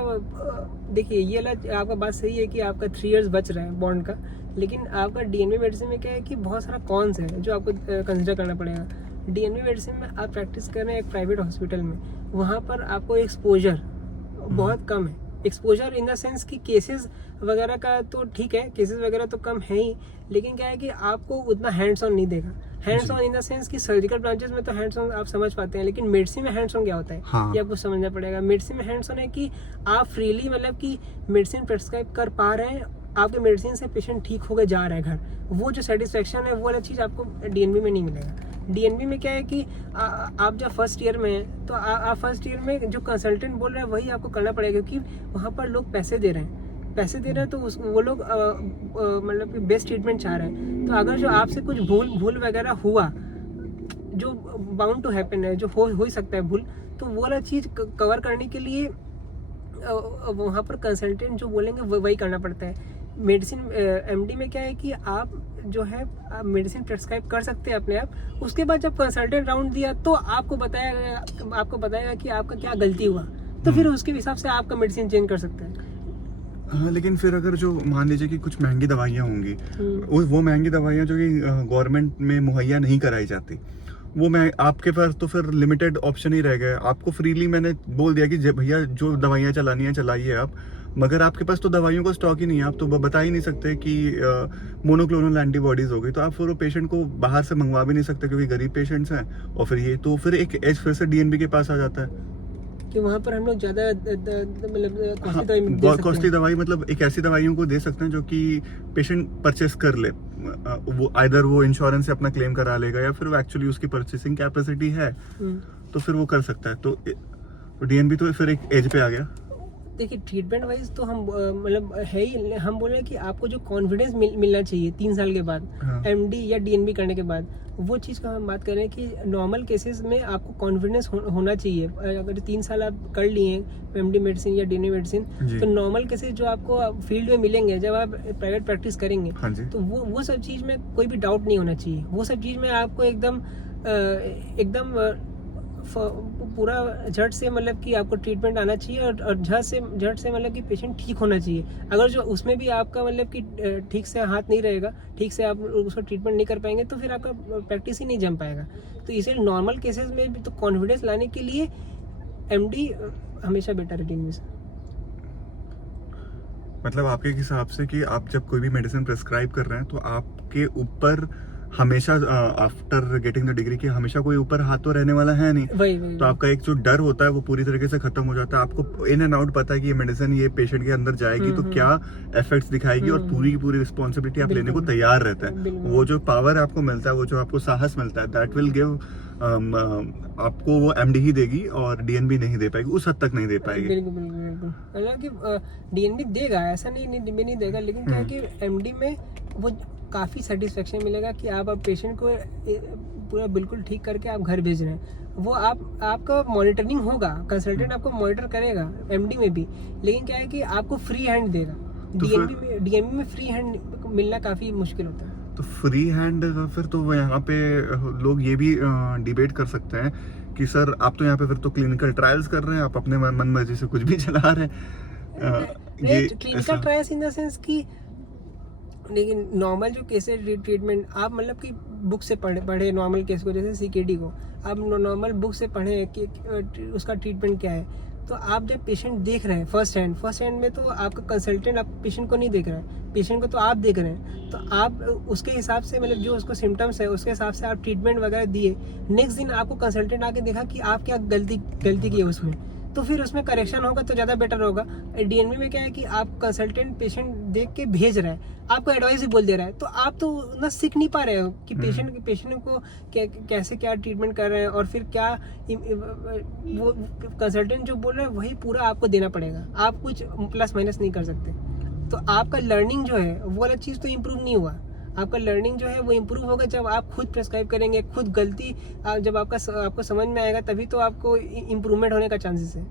देखिए, ये आपका बात सही है कि आपका 3 years बच रहा है बॉन्ड का, लेकिन आपका DNB मेडिसिन में क्या है कि बहुत सारा कॉन्स है जो आपको कंसिडर करना पड़ेगा। DNB मेडिसिन में आप प्रैक्टिस कर रहे हैं एक प्राइवेट हॉस्पिटल में, वहाँ पर आपको एक्सपोजर बहुत कम है। एक्सपोजर इन द सेंस कि केसेस वगैरह का तो ठीक है, केसेस वगैरह तो कम है ही, लेकिन क्या है कि आपको उतना हैंड्स ऑन नहीं देगा। Hands on in the sense कि सर्जिकल ब्रांचेस में तो हैंड्स ऑन आप समझ पाते हैं, लेकिन मेडिसिन में हैंड्स ऑन क्या होता है, ये आपको समझना पड़ेगा। मेडिसिन में हैंड्स ऑन है कि आप फ्रीली मतलब कि मेडिसिन प्रेस्क्राइब कर पा रहे हैं, आपके मेडिसिन से पेशेंट ठीक होकर जा रहा है घर, वो जो सेटिस्फेक्शन है वो वाला चीज़ आपको DNB में नहीं मिलेगा। DNB में क्या है कि आप जब फर्स्ट ईयर में हैं तो आप फर्स्ट ईयर में जो कंसल्टेंट बोल रहे हैं वही आपको करना पड़ेगा, क्योंकि वहाँ पर लोग पैसे दे रहे हैं तो वो लोग मतलब कि बेस्ट ट्रीटमेंट चाह रहे हैं। तो अगर जो आपसे कुछ भूल वगैरह हुआ, जो बाउंड टू हैपन है, जो हो ही सकता है भूल, तो वो वाला चीज़ कवर करने के लिए वहाँ पर कंसल्टेंट जो बोलेंगे वही करना पड़ता है। मेडिसिन MD में क्या है कि आप जो है आप मेडिसिन प्रेस्क्राइब कर सकते हैं अपने आप, उसके बाद जब कंसल्टेंट राउंड दिया तो आपको बताएगा कि आपका क्या गलती हुआ, तो फिर उसके हिसाब से आपका मेडिसिन चेंज कर सकते हैं। हाँ, लेकिन फिर अगर जो मान लीजिए कि कुछ महंगी दवाइयाँ होंगी, वो महंगी दवाइयाँ जो कि गवर्नमेंट में मुहैया नहीं कराई जाती, वो मैं आपके पास तो फिर लिमिटेड ऑप्शन ही रह गए। आपको फ्रीली मैंने बोल दिया कि भैया जो दवाइयाँ चलानी है चलाइए आप, मगर आपके पास तो दवाइयों का स्टॉक ही नहीं है, आप तो बता ही नहीं सकते कि मोनोक्लोनल एंटीबॉडीज हो गई, तो आप फिर वो पेशेंट को बाहर से मंगवा भी नहीं सकते क्योंकि गरीब पेशेंट्स हैं। और फिर ये तो फिर एक एज फिर से डीएनबी के पास आ जाता है कि वहाँ पर हम लोग ज़्यादा मतलब हाँ, कॉस्टली दवाई दे सकते कॉस्टली हैं। दवाई मतलब एक ऐसी दवाइयों को दे सकते हैं जो कि पेशेंट परचेस कर ले, वो आइदर वो इंश्योरेंस से अपना क्लेम करा लेगा या फिर वो एक्चुअली उसकी परचेसिंग कैपेसिटी है तो फिर वो कर सकता है। तो डीएनबी तो फिर एक एज पे आ गया। देखिए ट्रीटमेंट वाइज तो हम मतलब है ही, हम बोल रहे हैं कि आपको जो कॉन्फिडेंस मिलना चाहिए 3 साल के बाद हाँ। एमडी या डीएनबी करने के बाद, वो चीज़ का हम बात कर रहे हैं कि नॉर्मल केसेस में आपको कॉन्फिडेंस होना चाहिए। अगर 3 साल आप कर लिए एमडी मेडिसिन या डीएनबी मेडिसिन, जी। तो नॉर्मल केसेस जो आपको फील्ड में मिलेंगे जब आप प्राइवेट प्रैक्टिस करेंगे, हाँ जी। तो वो सब चीज़ में कोई भी डाउट नहीं होना चाहिए। वो सब चीज़ में आपको एकदम पूरा झट से मतलब कि आपको ट्रीटमेंट आना चाहिए और झट से मतलब कि पेशेंट ठीक होना चाहिए। अगर जो उसमें भी आपका मतलब कि ठीक से हाथ नहीं रहेगा, ठीक से आप उसको ट्रीटमेंट नहीं कर पाएंगे, तो फिर आपका प्रैक्टिस ही नहीं जम पाएगा। तो इसलिए नॉर्मल केसेस में भी तो कॉन्फिडेंस लाने के लिए एमडी हमेशा बेटर है डीएनबी से। मतलब आपके हिसाब से कि आप जब कोई भी मेडिसिन प्रेस्क्राइब कर रहे हैं तो आपके ऊपर हमेशा आफ्टर गेटिंग द डिग्री के हमेशा कोई ऊपर हाथ तो रहने वाला है नहीं। वही तो आपका एक जो डर होता है वो पूरी तरीके से खत्म हो जाता है। आपको इन एंड आउट पता है कि ये मेडिसिन ये पेशेंट के अंदर जाएगी तो क्या इफेक्ट्स दिखाएगी और पूरी की पूरी रिस्पॉन्सिबिलिटी आप लेने को तैयार रहता है। वो जो पावर आपको मिलता है, वो जो आपको साहस मिलता है, दैट विल गिव आपको वो एमडी ही देगी और डीएनबी नहीं दे पाएगी, उस हद तक नहीं दे पाएगी। बिल्कुल बिल्कुल बिल्कुल। हालांकि डीएनबी देगा, ऐसा नहीं देगा, लेकिन क्या है कि एमडी में वो काफ़ी सेटिस्फेक्शन मिलेगा कि आप पेशेंट को पूरा बिल्कुल ठीक करके आप घर भेज रहे हैं। वो आपका मॉनिटरिंग होगा, कंसल्टेंट आपको मॉनिटर करेगा एमडी में भी, लेकिन क्या है कि आपको फ्री हैंड देगा। डीएनबी में फ्री हैंड मिलना काफ़ी मुश्किल होता है। तो फ्री हैंड फिर तो यहाँ पे लोग ये भी डिबेट कर सकते हैं कि सर आप तो यहाँ पे फिर तो क्लिनिकल ट्रायल्स कर रहे हैं, आप अपने मन मर्जी से कुछ भी चला रहे हैं। ये clinical trials in the sense कि, लेकिन नॉर्मल जो केसेस ट्रीटमेंट आप मतलब कि बुक से पढ़े नॉर्मल केस को, जैसे सीकेडी को आप नॉर्मल बुक से पढ़े कि उसका ट्रीटमेंट क्या है, तो आप जब पेशेंट देख रहे हैं फर्स्ट हैंड में, तो आपका कंसल्टेंट आप पेशेंट को नहीं देख रहा है, पेशेंट को तो आप देख रहे हैं, तो आप उसके हिसाब से मतलब जो उसको सिम्टम्स है उसके हिसाब से आप ट्रीटमेंट वगैरह दिए। नेक्स्ट दिन आपको कंसल्टेंट आके देखा कि आप क्या गलती की है उसमें, तो फिर उसमें करेक्शन होगा तो ज़्यादा बेटर होगा। डीएनबी में क्या है कि आप कंसल्टेंट पेशेंट देख के भेज रहा है, आपको एडवाइस भी बोल दे रहा है, तो आप तो ना सीख नहीं पा रहे हो कि पेशेंट को कैसे क्या ट्रीटमेंट कर रहे हैं, और फिर क्या वो कंसल्टेंट जो बोल रहे हैं वही पूरा आपको देना पड़ेगा, आप कुछ प्लस माइनस नहीं कर सकते। तो आपका लर्निंग जो है वो वाला चीज़ तो इम्प्रूव नहीं हुआ। आपका लर्निंग जो है वो इम्प्रूव होगा जब आप खुद प्रेस्क्राइब करेंगे, खुद गलती जब आपको समझ में आएगा, तभी तो आपको इम्प्रूवमेंट होने का चांसेस है।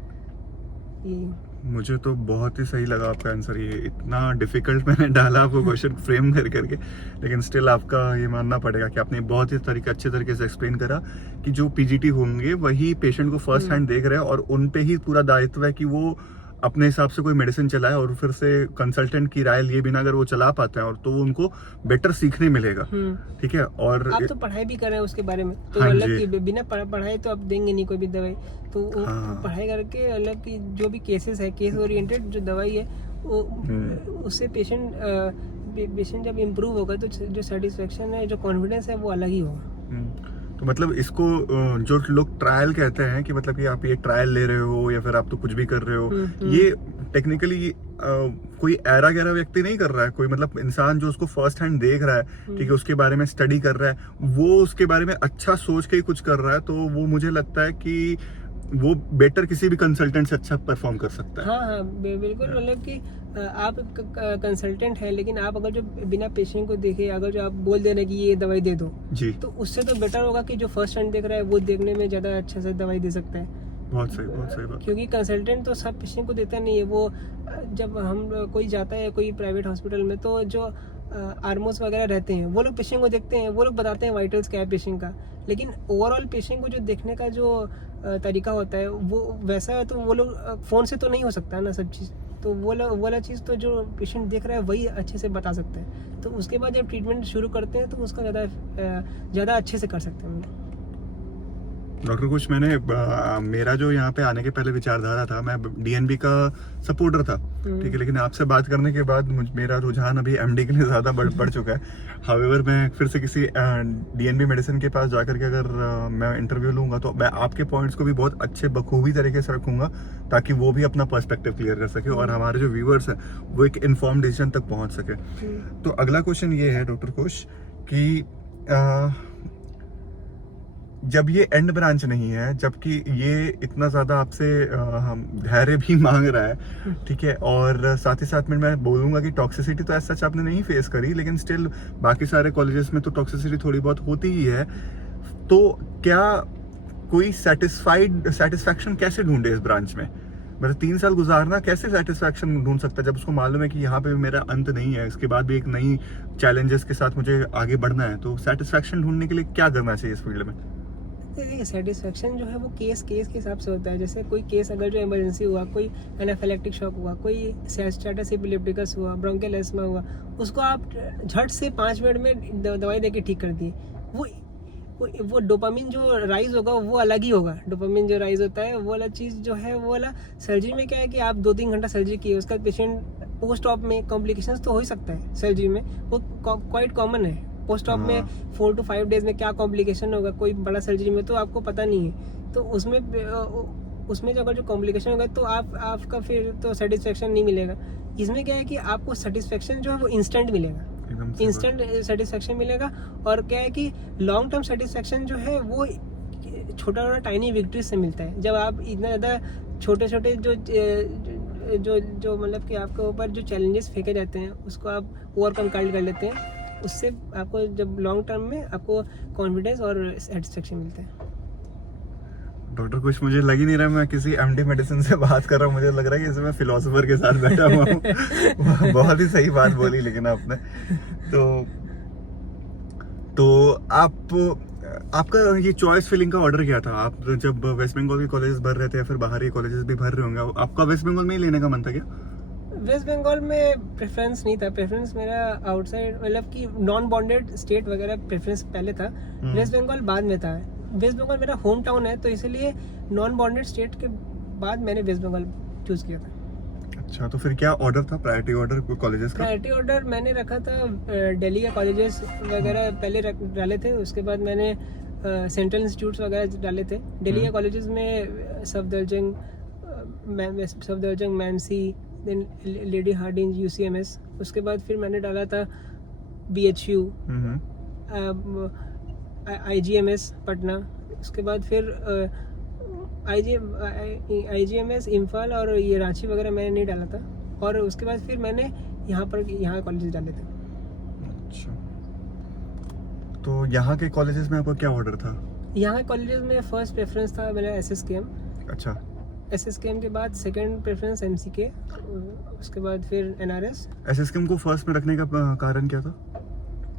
मुझे तो बहुत ही सही लगा आपका आंसर। ये इतना डिफिकल्ट मैंने डाला आपको क्वेश्चन फ्रेम करके, लेकिन स्टिल आपका ये मानना पड़ेगा कि आपने बहुत ही अच्छे तरीके से एक्सप्लेन करा कि जो पीजीटी होंगे वही पेशेंट को फर्स्ट हैंड देख रहे हैं और उन पे ही पूरा दायित्व है कि वो अपने हिसाब से कोई मेडिसिन चलाए और फिर से कंसल्टेंट की राय लिए बिना अगर वो चला पाते हैं और तो उनको बेटर सीखने मिलेगा। ठीक है। और आप तो पढ़ाई भी कर रहे हैं उसके बारे में, तो हाँ मतलब कि बिना पढ़ाई तो आप देंगे नहीं कोई भी दवाई, तो पढ़ाई करके मतलब कि जो भी केसेस है, केस ओरिएंटेड जो दवाई है वो उससे पेशेंट जब इम्प्रूव होगा तो जो सेटिस्फेक्शन है, जो कॉन्फिडेंस है, वो अलग ही होगा। तो मतलब इसको जो लोग ट्रायल कहते हैं कि मतलब कि आप ये ट्रायल ले रहे हो या फिर आप तो कुछ भी कर रहे हो, ये टेक्निकली कोई ऐरा गैरा व्यक्ति नहीं कर रहा है, कोई मतलब इंसान जो उसको फर्स्ट हैंड देख रहा है, ठीक है, उसके बारे में स्टडी कर रहा है, वो उसके बारे में अच्छा सोच के ही कुछ कर रहा है, तो वो मुझे लगता है कि वो बेटर किसी भी कंसल्टेंट से अच्छा परफॉर्म कर सकता है। हाँ बिल्कुल। मतलब कि आप कंसल्टेंट हैं, लेकिन आप अगर जो बिना पेशेंट को देखे अगर जो आप बोल दे रहे हैं कि ये दवाई दे दो जी, तो उससे तो बेटर होगा कि जो फर्स्ट हैंड देख रहा है वो देखने में ज़्यादा अच्छे से दवाई दे सकता है। बहुत सही बात। क्योंकि कंसल्टेंट तो सब पेशेंट को देता नहीं है। वो जब हम कोई जाता है कोई प्राइवेट हॉस्पिटल में, तो जो आर्मोस वगैरह रहते हैं वो लोग पेशेंट को देखते हैं, वो लोग बताते हैं वाइटल्स क्या है पेशेंट का, लेकिन ओवरऑल पेशेंट को जो देखने का जो तरीका होता है वो वैसा है, तो वो लोग फ़ोन से तो नहीं हो सकता है ना सब चीज़, तो वो वाला चीज़ तो जो पेशेंट देख रहा है वही अच्छे से बता सकते हैं। तो उसके बाद जब ट्रीटमेंट शुरू करते हैं तो उसका ज़्यादा अच्छे से कर सकते हैं। डॉक्टर कुछ मैंने मेरा जो यहाँ पे आने के पहले विचारधारा था, मैं डीएनबी का सपोर्टर था, ठीक है, लेकिन आपसे बात करने के बाद मेरा रुझान अभी एमडी के लिए ज़्यादा बढ़ चुका है। हाउएवर मैं फिर से किसी डीएनबी मेडिसिन के पास जाकर के अगर मैं इंटरव्यू लूँगा तो मैं आपके पॉइंट्स को भी बहुत अच्छे बखूबी तरीके से रखूँगा, ताकि वो भी अपना पर्सपेक्टिव क्लियर कर सके और हमारे जो व्यूअर्स हैं वो एक इन्फॉर्म डिसीजन तक पहुँच सके। तो अगला क्वेश्चन ये है डॉक्टर कुश कि जब ये एंड ब्रांच नहीं है, जबकि ये इतना ज़्यादा आपसे धैर्य भी मांग रहा है, ठीक है, और साथ ही साथ में मैं बोलूँगा कि टॉक्सिसिटी तो ऐसा सच आपने नहीं फेस करी, लेकिन स्टिल बाकी सारे कॉलेजेस में तो टॉक्सिसिटी थोड़ी बहुत होती ही है, तो क्या कोई सेटिस्फैक्शन कैसे ढूंढे इस ब्रांच में? मतलब 3 साल गुजारना, कैसे सेटिस्फैक्शन ढूंढ सकता है जब उसको मालूम है कि यहाँ पे मेरा अंत नहीं है, इसके बाद भी एक नई चैलेंजेस के साथ मुझे आगे बढ़ना है, तो सेटिस्फैक्शन ढूंढने के लिए क्या करना चाहिए इस फील्ड में? देखिए, सेटिस्फेक्शन जो है वो केस के हिसाब से होता है। जैसे कोई केस अगर जो इमरजेंसी हुआ, कोई एनाफिलेक्टिक शॉक हुआ, कोई स्टेटस एपिलेप्टिकस हुआ, ब्रोंकियल एस्मा हुआ, उसको आप झट से 5 मिनट में दवाई देके ठीक कर दिए। वो डोपामिन जो राइज होगा वो अलग ही होगा। डोपामिन जो राइज होता है वो वाला चीज़ जो है वो वाला, सर्जरी में क्या है कि आप 2-3 घंटा सर्जरी किए, उसका पेशेंट पोस्ट ऑप में कॉम्प्लिकेशंस तो हो ही सकता है सर्जरी में, वो क्वाइट कॉमन है। पोस्ट ऑप में 4 to 5 डेज में क्या कॉम्प्लिकेशन होगा कोई बड़ा सर्जरी में, तो आपको पता नहीं है। तो उसमें जो अगर जो कॉम्प्लिकेशन होगा तो आपका फिर तो सेटिस्फेक्शन नहीं मिलेगा। इसमें क्या है कि आपको सेटिस्फेक्शन जो है वो इंस्टेंट मिलेगा, इंस्टेंट सेटिस्फेक्शन मिलेगा। और क्या है कि लॉन्ग टर्म सेटिस्फेक्शन जो है वो छोटा छोटा टाइनी विक्ट्रीज से मिलता है। जब आप इतना ज़्यादा छोटे छोटे जो मतलब कि आपके ऊपर जो चैलेंजेस फेंके जाते हैं उसको आप ओवरकम कर लेते हैं, उससे आपको जब लॉन्ग टर्म में आपको कॉन्फिडेंस और सेटिस्फेक्शन मिलता है। डॉक्टर कुछ मुझे लग ही नहीं रहा मैं किसी एमडी मेडिसिन से बात कर रहा हूँ, मुझे लग रहा है कि इसमें मैं फिलोसोफर के साथ बैठा हुआ हूँ। बहुत ही सही बात बोली लेकिन आपने। तो आपका ये चॉइस फिलिंग का ऑर्डर क्या था? आप जब वेस्ट बंगाल के कॉलेजेस भर रहे थे या फिर बाहर के कॉलेजेस भी भर रहे होंगे, आपका वेस्ट बंगाल में ही लेने का मन था क्या? वेस्ट बंगाल में प्रेफरेंस नहीं था, प्रेफरेंस मेरा आउटसाइड मतलब कि नॉन बॉन्डेड स्टेट वगैरह प्रेफरेंस पहले था, वेस्ट बंगाल बाद में था। वेस्ट बंगाल मेरा होम टाउन है, तो इसलिए नॉन बॉन्डेड स्टेट के बाद मैंने वेस्ट बंगाल चूज किया था। अच्छा, तो फिर क्या ऑर्डर था, प्रायोरिटी ऑर्डर कॉलेजेस का? प्रायोरिटी ऑर्डर मैंने रखा था दिल्ली के कॉलेजेस वगैरह पहले डाले थे, उसके बाद मैंने सेंट्रल इंस्टीट्यूट्स वगैरह डाले थे। दिल्ली के कॉलेजेस में Safdarjung, Mansi, then lady Hardinge, UCMS. उसके बाद फिर मैंने डाला था बीएचयू, आईजीएमएस पटना। उसके बाद फिर आईजीएमएस इम्फाल और ये रांची वगैरह मैंने नहीं डाला था। और उसके बाद फिर मैंने यहाँ कॉलेजेस डाले थे। अच्छा, तो यहाँ के कॉलेजेस में आपका क्या ऑर्डर था? यहाँ कॉलेजेस में फर्स्ट प्रेफरेंस था मेरा एसएसकेएम। अच्छा, एसएसकेएम के बाद सेकंड प्रेफरेंस एमसीके, उसके बाद फिर एनआरएस। एसएसकेएम को फर्स्ट में रखने का कारण क्या था?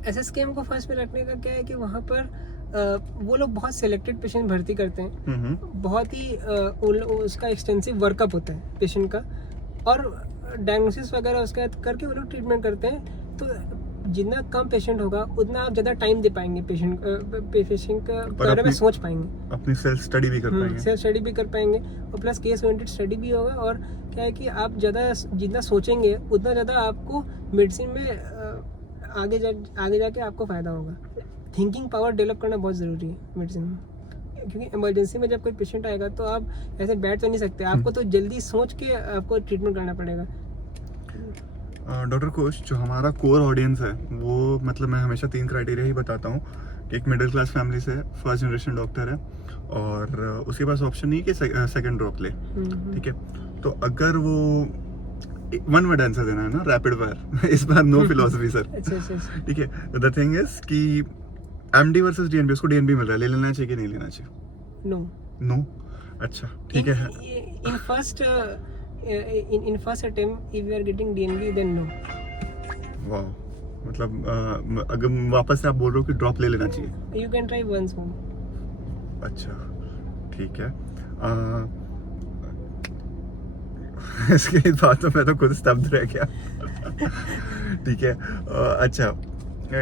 एसएसकेएम को फर्स्ट में रखने का क्या है कि वहाँ पर वो लोग बहुत सिलेक्टेड पेशेंट भर्ती करते हैं, बहुत ही उसका एक्सटेंसिव वर्कअप होता है पेशेंट का, और डायग्नोसिस वगैरह उसका करके वो लोग ट्रीटमेंट करते हैं। तो जितना कम पेशेंट होगा उतना आप ज़्यादा टाइम दे पाएंगे पेशेंट के बारे में सोच पाएंगे, अपनी सेल्फ स्टडी भी कर पाएंगे, सेल्फ स्टडी भी कर पाएंगे, और प्लस केस ओरिएंटेड स्टडी भी होगा। और क्या है कि आप जितना सोचेंगे उतना ज़्यादा आपको मेडिसिन में आगे जाके आपको फ़ायदा होगा। थिंकिंग पावर डेवलप करना बहुत ज़रूरी है मेडिसिन में, क्योंकि इमरजेंसी में जब कोई पेशेंट आएगा तो आप ऐसे बैठ तो नहीं सकते, आपको तो जल्दी सोच के आपको ट्रीटमेंट करना पड़ेगा। डॉक्टर कोश, जो हमारा कोर ऑडियंस है वो, मतलब मैं हमेशा 3 क्राइटेरिया ही बताता हूँ कि एक मिडिल क्लास फैमिली से, फर्स्ट जनरेशन डॉक्टर है, और उसके पास ऑप्शन नहीं कि सेकंड ड्रॉप ले, ठीक है। तो अगर वो 1 वर्ड आंसर देना है ना, रैपिड फायर, इस बार नो फिलोसफी सर, ठीक है। द थिंग इज कि एमडी वर्सेस डीएनबी, उसको डीएनबी मिल रहा है, ले लेना चाहिए कि नहीं लेना चाहिए? नो। अच्छा, ठीक है। In first attempt, if you are getting DNB, then no. वाह, मतलब अगर वापस से आप बोल रहे हो कि ड्रॉप ले लेना चाहिए? You can try once more. अच्छा, ठीक है। इसके बाद तो मैं तो खुद स्तब्ध रह गया। ठीक है। अच्छा,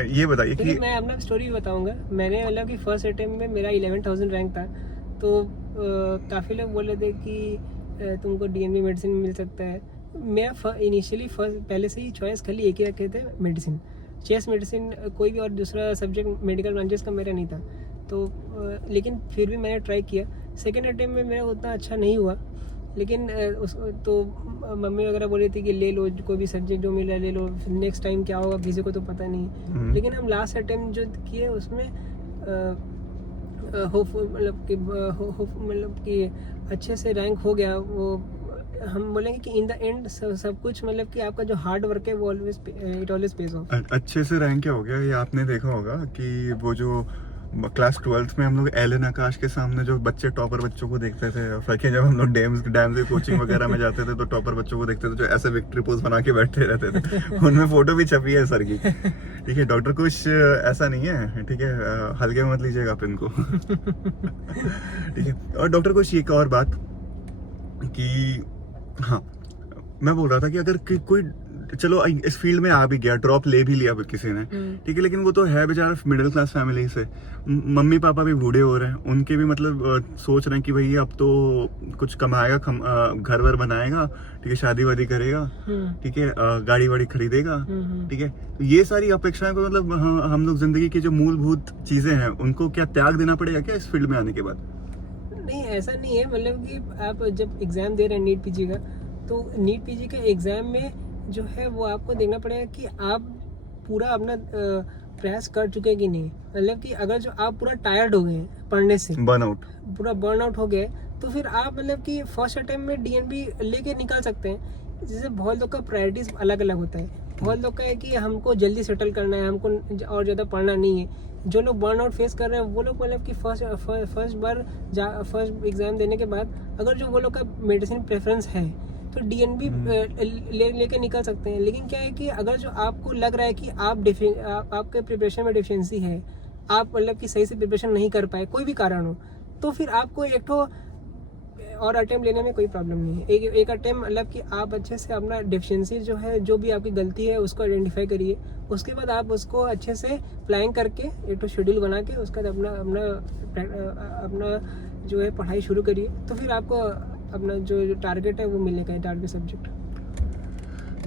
ये बताइए कि मैं अपना स्टोरी बताऊंगा। मैंने मतलब कि फर्स्ट अटेम्प्ट में मेरा 11,000 रैंक था, तो काफ़ी लोग बोल रहे थे कि तुमको डीएनबी मेडिसिन मिल सकता है। मेरा इनिशियली पहले से ही चॉइस खाली एक ही रखे थे, मेडिसिन, चेस्ट मेडिसिन, कोई भी और दूसरा सब्जेक्ट मेडिकल ब्रांचेस का मेरा नहीं था। तो लेकिन फिर भी मैंने ट्राई किया। सेकेंड अटेम्प्ट में मेरा उतना अच्छा नहीं हुआ, लेकिन तो मम्मी वगैरह बोल रही थी कि ले लो, कोई भी सब्जेक्ट जो मिला ले लो, नेक्स्ट टाइम क्या होगा किसी को तो पता नहीं। लेकिन हम लास्ट अटेम्प्ट जो किए उसमें होप मतलब कि अच्छे से रैंक हो गया। वो हम बोलेंगे कि इन द एंड सब कुछ मतलब कि आपका जो हार्ड वर्क है वो always it always page of. अच्छे से रैंक क्या हो गया, ये आपने देखा होगा कि वो जो क्लास 12th में हम लोग एलन आकाश के सामने जो बच्चे टॉपर बच्चों को देखते थे, और फिर जब हम लोग डैम्स की कोचिंग वगैरह में जाते थे तो टॉपर बच्चों को देखते थे जो ऐसे विक्ट्री पोज बना के बैठते रहते थे, उनमें फोटो भी छपी है सर की। ठीक है, डॉक्टर कुछ ऐसा नहीं है, ठीक है, हल्के में मत लीजिएगा आप इनको। ठीक है, और डॉक्टर कुछ एक और बात कि हाँ, मैं बोल रहा था कि अगर कोई चलो इस फील्ड में आ भी गया, ड्रॉप ले भी लिया किसी ने, ठीक है, लेकिन वो तो है बेचारा मिडिल क्लास फैमिली से, मम्मी पापा भी बूढ़े हो रहे हैं, उनके भी मतलब सोच रहे हैं कि भाई अब तो कुछ कमाएगा, घर वर बनाएगा, ठीक है, शादी वादी करेगा, ठीक है, गाड़ी वाड़ी खरीदेगा, ठीक है, तो ये सारी अपेक्षाएं को मतलब हम लोग जिंदगी की जो मूलभूत चीजें हैं उनको क्या त्याग देना पड़ेगा क्या इस फील्ड में आने के बाद? नहीं, ऐसा नहीं है। मतलब कि आप जब एग्जाम दे रहे हैं नीट पीजी का, तो नीट पीजी के एग्जाम में जो है वो आपको देखना पड़ेगा कि आप पूरा अपना प्रयास कर चुके हैं कि नहीं। मतलब कि अगर जो आप पूरा टायर्ड हो गए पढ़ने से, पूरा बर्न आउट हो गए, तो फिर आप मतलब कि फर्स्ट अटेम्प्ट में डीएनबी लेके निकाल सकते हैं। जैसे बहुत लोग का प्रायोरिटीज अलग अलग होता है। बहुत लोग का है कि हमको जल्दी सेटल करना है, हमको और ज़्यादा पढ़ना नहीं है। जो लोग बर्न आउट फेस कर रहे हैं वो लोग मतलब कि फर्स्ट एग्जाम देने के बाद अगर जो वो लोग का मेडिसिन प्रेफरेंस है तो डीएनबी लेके निकल सकते हैं। लेकिन क्या है कि अगर जो आपको लग रहा है कि आपके प्रिपरेशन में डिफिशिएंसी है, आप मतलब कि सही से प्रिपरेशन नहीं कर पाए, कोई भी कारण हो, तो फिर आपको एक ठो और अटेम्प्ट लेने में कोई प्रॉब्लम नहीं है। एक अटेम्प्ट मतलब कि आप अच्छे से अपना डिफिशिएंसी जो है, जो भी आपकी गलती है उसको आइडेंटिफाई करिए। उसके बाद आप उसको अच्छे से प्लान करके एक तो शेड्यूल बना के उसके बाद अपना जो है पढ़ाई शुरू करिए। तो फिर आपको अपना जो टारगेट है वो मिलेगा, टारगेट सब्जेक्ट।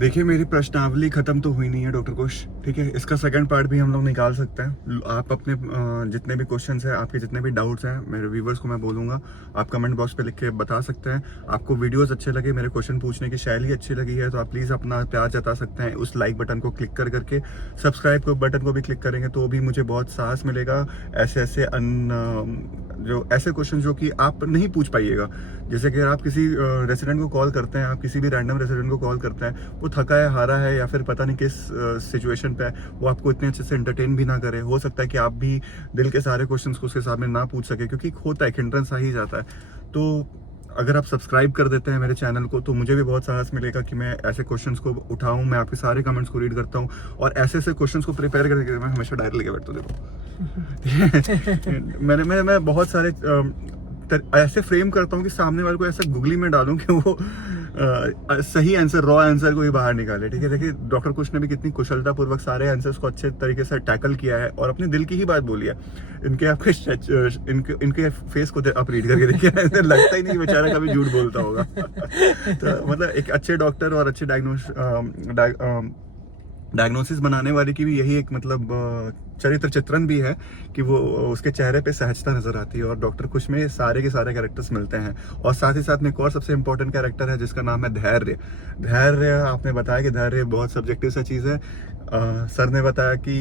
देखिए, मेरी प्रश्नावली खत्म तो हुई नहीं है डॉक्टर कुश, ठीक है, इसका सेकंड पार्ट भी हम लोग निकाल सकते हैं। आप अपने जितने भी क्वेश्चंस हैं, आपके जितने भी डाउट्स हैं, मेरे व्यूवर्स को मैं बोलूँगा आप कमेंट बॉक्स पे लिख के बता सकते हैं। आपको वीडियोस अच्छे लगे, मेरे क्वेश्चन पूछने की शैली अच्छी लगी है, तो आप प्लीज़ अपना प्यार जता सकते हैं। उस लाइक बटन को क्लिक करके सब्सक्राइब बटन को भी क्लिक करेंगे तो भी मुझे बहुत साहस मिलेगा ऐसे ऐसे क्वेश्चन जो कि आप नहीं पूछ पाइएगा। जैसे कि आप किसी रेसिडेंट को कॉल करते हैं, आप किसी भी रैंडम रेसिडेंट को कॉल करते हैं, वो थका है, हारा है, या फिर पता नहीं किस सिचुएशन पे है, वो आपको इतने अच्छे से एंटरटेन भी ना करे। हो सकता है कि आप भी दिल के सारे क्वेश्चंस को उसके सामने ना पूछ सके, क्योंकि होता है, हिंड्रेंस आ ही जाता है। तो अगर आप सब्सक्राइब कर देते हैं मेरे चैनल को तो मुझे भी बहुत साहस मिलेगा कि मैं ऐसे क्वेश्चंस को उठाऊं, मैं आपके सारे कमेंट्स को रीड करता हूं और ऐसे क्वेश्चंस को प्रिपेयर करके मैं हमेशा डायरी लेके बैठता हूं। देखो, मैं बहुत सारे ऐसे फ्रेम करता हूँ कि सामने वाले को ऐसा गूगली में डालूं कि वो सही आंसर, रॉ आंसर को ही बाहर निकाले। ठीक है, देखिए डॉक्टर कुश ने भी कितनी कुशलतापूर्वक सारे आंसर्स को अच्छे तरीके से टैकल किया है और अपने दिल की ही बात बोली है। इनके फेस को आप रीड करके देखिए, लगता ही नहीं बेचारा कभी झूठ बोलता होगा। तो मतलब एक अच्छे डॉक्टर और अच्छे डायग्नोसिस बनाने वाले की भी यही एक मतलब चरित्र चित्रण भी है कि वो उसके चेहरे पे सहजता नजर आती है। और डॉक्टर कुश में सारे के सारे कैरेक्टर्स मिलते हैं। और साथ ही साथ में एक और सबसे इम्पोर्टेंट कैरेक्टर है जिसका नाम है धैर्य। धैर्य आपने बताया कि धैर्य बहुत सब्जेक्टिव सा चीज़ है। सर ने बताया कि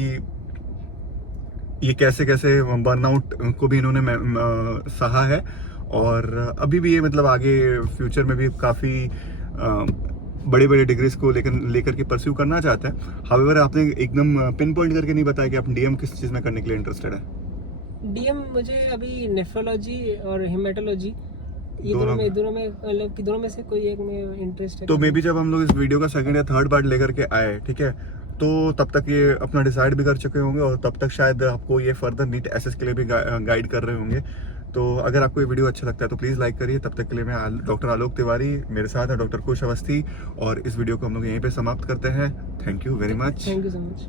ये कैसे कैसे बर्नआउट को भी इन्होंने सहा है और अभी भी ये मतलब आगे फ्यूचर में भी काफ़ी बड़ी बड़ी डिग्रीज को लेकर के परस्यू करना चाहते हैं। हाउएवर आपने एकदम पिन पॉइंट करके नहीं बताया कि आप डीएम किस चीज़ में करने के लिए इंटरेस्टेड है। डीएम मुझे अभी नेफ्रोलॉजी और हेमेटोलॉजी दोनों में से कोई एक में इंटरेस्ट है। तो मे बी जब हम लोग इस वीडियो का सेकंड या थर्ड पार्ट लेकर के आए, ठीक है, तो तब तक ये अपना डिसाइड भी कर चुके होंगे और तब तक शायद आपको ये फर्दर नीट एसएस के लिए भी गाइड कर रहे होंगे। तो अगर आपको ये वीडियो अच्छा लगता है तो प्लीज़ लाइक करिए। तब तक के लिए मैं डॉक्टर आलोक तिवारी, मेरे साथ है डॉक्टर कुश अवस्थी और इस वीडियो को हम लोग यहीं पे समाप्त करते हैं। Thank you very much. Thank you so much.